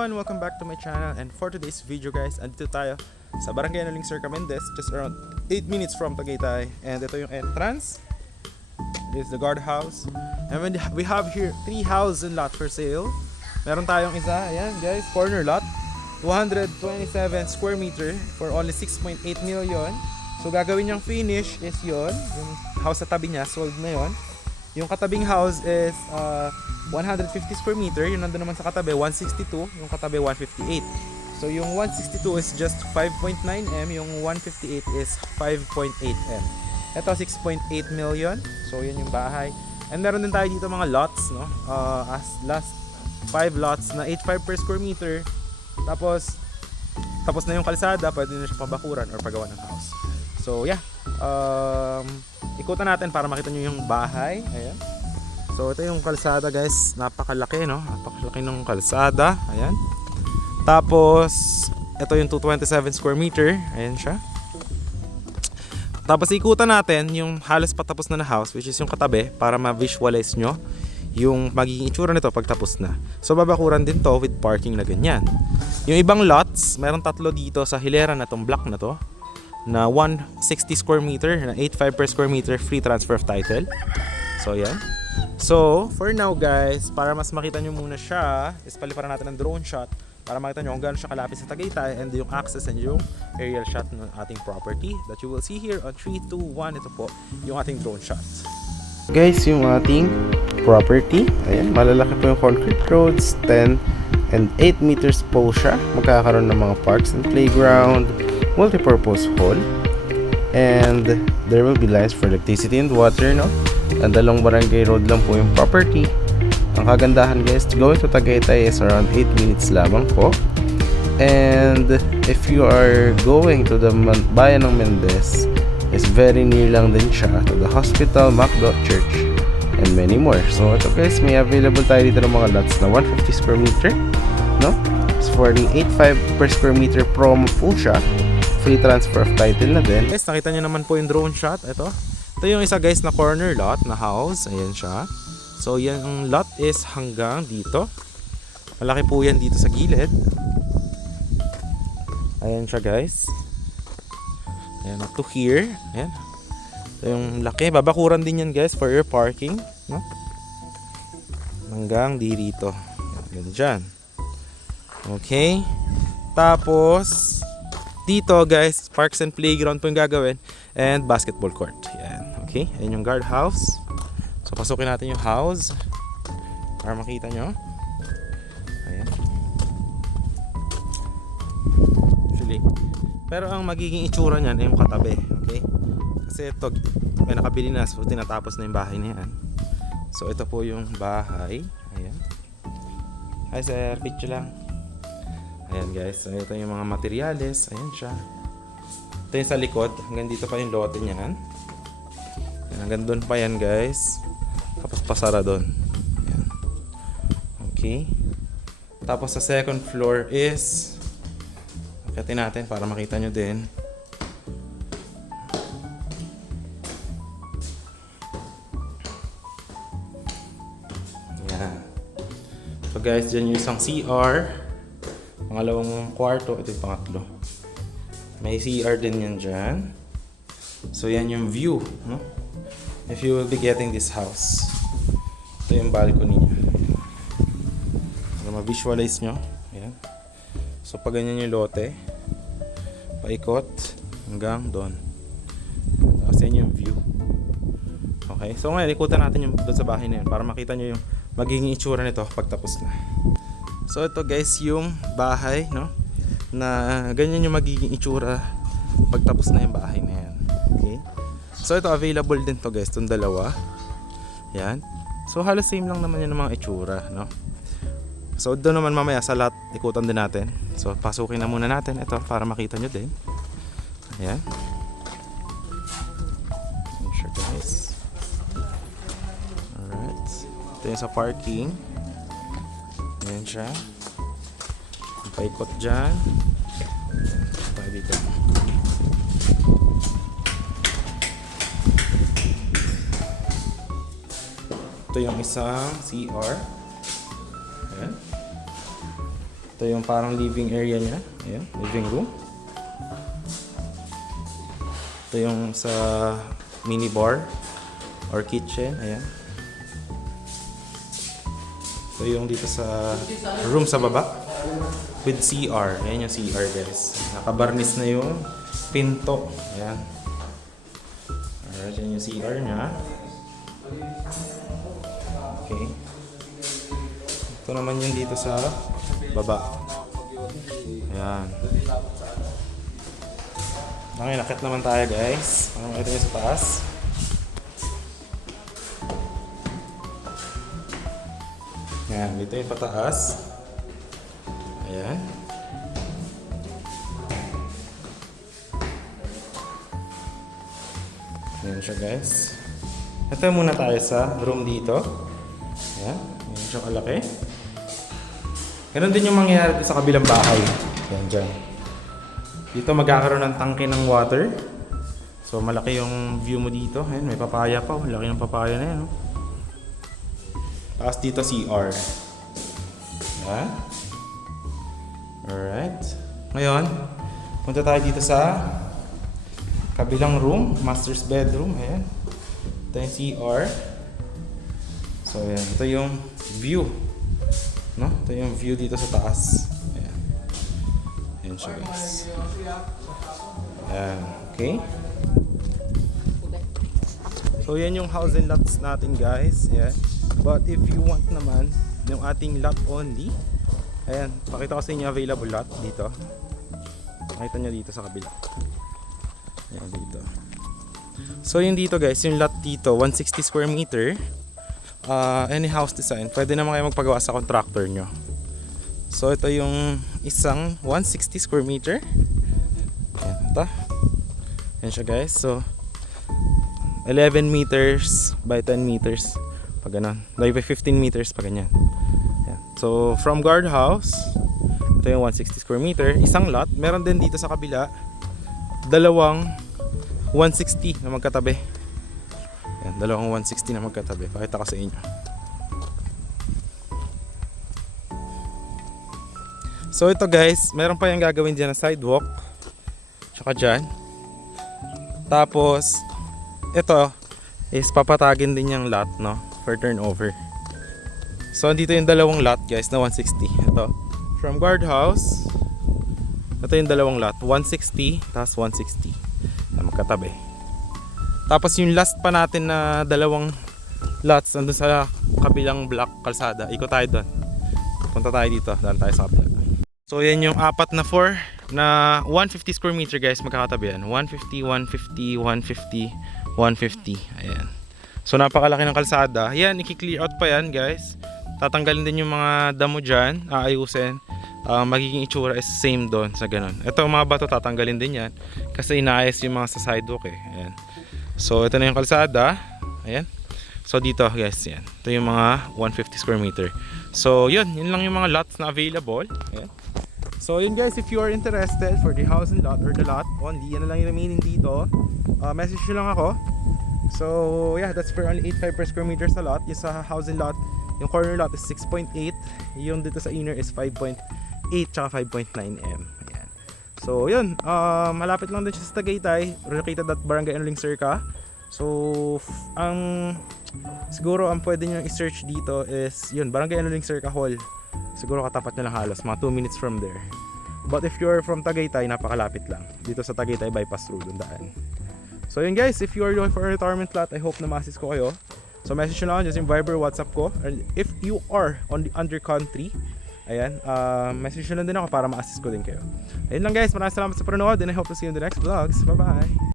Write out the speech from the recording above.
everyone! Welcome back to my channel, and for today's video guys, andito tayo sa Barangay Naling Sir Mendes, just around 8 minutes from Tagaytay. And ito yung entrance. This is the guardhouse. And we have here 3 houses and lot for sale. Meron tayong isa, ayan guys, corner lot, 227 square meter for only 6.8 million. So gagawin niyang finish is yon, yung house sa tabi niya, sold na yon. Yung katabing house is 150 square meter, yung nandun naman sa katabi 162, yung katabi 158. So yung 162 is just 5.9M, yung 158 is 5.8M. Ito 6.8 million. So yun yung bahay. And meron din tayo dito mga lots, no? As last 5 lots na 85 per square meter. Tapos na yung kalsada, pwede na siya pabakuran or pagawa ng house. So yeah, ikutan natin para makita nyo yung bahay. Ayan. So ito yung kalsada guys, napakalaki, no? Napakalaki ng kalsada. Ayan. Tapos ito yung 227 square meter. Ayan siya. Tapos ikutan natin yung halos patapos na house, which is yung katabi, para ma-visualize nyo yung magiging itsura nito pag tapos na. So babakuran din to with parking na ganyan. Yung ibang lots, meron 3 dito sa hilera na tong block na to, na 160 square meter, na 85 per square meter, free transfer of title. So yan. So for now guys, para mas makita nyo muna siya, is paliparan natin ng drone shot para makita nyo kung gaano siya kalapit sa Tagaytay, and yung access and yung aerial shot ng ating property that you will see here on 3, 2, 1. Ito po yung ating drone shot. Guys, yung ating property, ayan, malalaki po yung concrete roads, 10 and 8 meters po siya. Magkakaroon ng mga parks and playground, multi-purpose hall, and there will be lines for electricity and water, no? And along Barangay Road lang po yung property. Ang kagandahan guys, going to Tagaytay is around 8 minutes lamang po. And if you are going to the bayan ng Mendes, is very near lang din siya to the hospital, Macdo, church, and many more. So ito guys, may available tayo dito ng mga lots na 150 square meter, no? So for the 85 per square meter promo po siya, free transfer of title na din. Guys, nakita nyo naman po yung drone shot. Ito yung isa guys na corner lot na house. Ayan siya. So yan, ang lot is hanggang dito. Malaki po yan dito sa gilid. Ayan siya guys. Ayan, up to here. Ayan. So yung laki, babakuran din yan guys for your parking, no? Hanggang dito. Ayan, dyan. Okay. Tapos dito guys, parks and playground po yung gagawin, and basketball court. Ayan. Okay. Ayan yung guardhouse. So pasukin natin yung house para makita nyo. Ayan. Actually, pero ang magiging itsura niyan ay yung katabi. Okay. Kasi ito, may nakabili na, so tinatapos na yung bahay na yan. So ito po yung bahay. Ayan. Hi sir, picture lang. Ayan guys, so ito yung mga materyales. Ayan siya. Ito yung sa likod, hanggang dito pa yung lote niyan. Hanggang doon pa yan guys. Tapos pasara doon. Ayan. Okay. Tapos sa second floor is, akitin natin para makita nyo din. Ayan. So guys, dyan yung isang CR, pangalawang kwarto, ito yung pangatlo. May CR din yan dyan. So yan yung view, no? If you will be getting this house. Ito yung balcony niya. Para ma-visualize nyo. Ayan. So pag ganyan yung lote, paikot hanggang doon. Tapos yan yung view. Okay, so ngayon ikutan natin yung doon sa bahay na yun para makita nyo yung magiging itsura nito pag tapos na. So ito guys yung bahay, no? Na ganyan yung magiging itsura pag tapos na yung bahay na yan. Okay. So ito available din to guys, itong dalawa. Yan. So halos same lang naman yun ng mga itsura, no? So doon naman mamaya sa lot, ikutan din natin. So pasukin na muna natin ito para makita nyo din. Ayan. Ayan siya guys. Alright. Ito yung sa parking. Ayan siya. Paikot dyan. Tayo dito. Ito yung isang CR. Ayan. Ito yung parang living area niya. Ayan, living room. Ito yung sa mini bar or kitchen. Ayan. Ito yung dito sa room sa baba with CR. Ayan yung CR guys. Nakabarnis na yung pinto. Ayan. Alright, yan yung CR niya. Okay. Ito naman yung dito sa baba. Ayan. Okay, nakit naman tayo guys. Ano makita nyo sa taas? Ayan, dito yung pataas. Ayan. Ayan siya guys. Ito muna tayo sa room dito. Ayan. Ayan siya kalaki. Ganun din yung mangyayari sa kabilang bahay. Ayan dyan. Dito magkakaroon ng tangke ng water. So malaki yung view mo dito. Ayan, may papaya pa. Laki ng papaya na yan. Tapos dito CR. Ayan. Alright. Ngayon, punta tayo dito sa kabilang room. Master's bedroom. Ayan. Ito yung CR. So ayan. Ito yung view. No? Ito yung view dito sa taas. Ayan. Ayan siya guys. Ayan. Okay. So yan yung house and lots natin guys. Ayan. But if you want naman yung ating lot only, ayan, pakita ko sa inyo available lot dito. Makita nyo dito sa kabila. Ayan dito. So yung dito guys, yung lot dito 160 square meter. Any house design, pwede naman kayo magpagawa sa contractor nyo. So ito yung isang 160 square meter. Ayan, ito. Ayan siya guys. So 11 meters by 10 meters. Pag ganun. Like 15 meters pag ganyan. Ayan. So from guardhouse, ito yung 160 square meter. Isang lot. Meron din dito sa kabila dalawang 160 na magkatabi. Ayan, dalawang 160 na magkatabi. Pakita ko sa inyo. So ito guys, meron pa yung gagawin dyan na sidewalk. Tsaka dyan. Tapos ito is papatagin din yung lot, no? For turnover. So dito yung dalawang lot guys na 160. Ito. From guardhouse, ito yung dalawang lot. 160 tapos 160. Na magkatabi. Tapos yung last pa natin na dalawang lots nandun sa kabilang block kalsada. Ikot tayo doon. Punta tayo dito. Daan tayo sa kabila. So yan yung apat na 4 na 150 square meter guys, magkakatabi yan. 150, 150, 150, 150. Ayan. So napakalaki ng kalsada. Yan, i-clear out pa yan guys. Tatanggalin din yung mga damo dyan. Aayusin. Magiging itsura is same doon sa ganun. Ito mga bato tatanggalin din yan. Kasi inaayos yung mga sa sidewalk eh. Ayan. So ito na yung kalsada. Ayan. So dito guys, yan. Ito yung mga 150 square meter. So yun lang yung mga lots na available. Ayan. So yun guys, if you are interested for the house and lot or the lot only, yan na lang yung remaining dito. Message nyo lang ako. So yeah, that's for only 8.5 per square meter sa lot. Yung sa house and lot, yung corner lot is 6.8. Yung dito sa inner is 5.8 tsaka 5.9 m. Ayan. So yun, malapit lang din siya sa Tagaytay, located at Barangay Anuling Circa. So siguro ang pwede nyo i-search dito is yun, Barangay Anuling Circa Hall. Siguro katapat nyo lang halos, mga 2 minutes from there. But if you're from Tagaytay, napakalapit lang. Dito sa Tagaytay bypass road yung daan. So yun guys, if you are looking for a retirement lot, I hope na ma-assist ko kayo. So message nyo lang just yung Viber, WhatsApp ko. And if you are on the under country, ayan, message nyo lang din ako para ma-assist ko din kayo. Ayun lang guys, maraming salamat sa panonood and I hope to see you in the next vlogs. Bye bye!